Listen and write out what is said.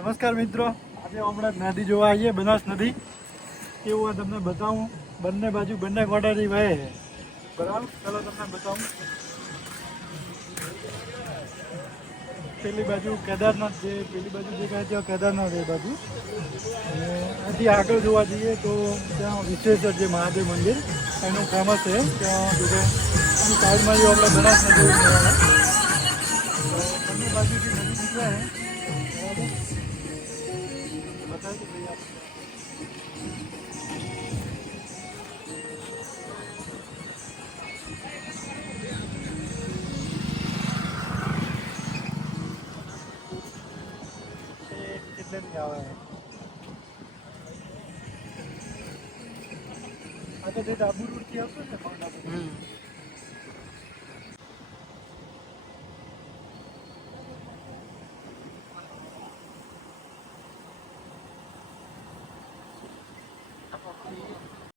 નમસ્કાર મિત્રો, આજે હમણાં નદી જોવા આવીએ, બનાસ નદી. કેવું હોય તમને બતાવું. બંને બાજુ બંને કોટાથી વહે બરાબર. ચાલો તમને બતાવું. પેલી બાજુ કેદારનાથ છે, પેલી બાજુ દેખાય ત્યાં કેદારનાથ એ બાજુ. અને આથી આગળ જોવા જઈએ તો ત્યાં વિશ્વેશ્વર જે મહાદેવ મંદિર એનું ફેમસ છે. ત્યાં જોકે સાઈડમાં જો આપણે બનાસ નદી જોવાના. બંને બાજુથી નદી નીકળે બરાબર. બતાવી દો ભાઈ આપણે. કેટલેથી આવે આ તો તે ડાબુ રોડથી આવશે ને?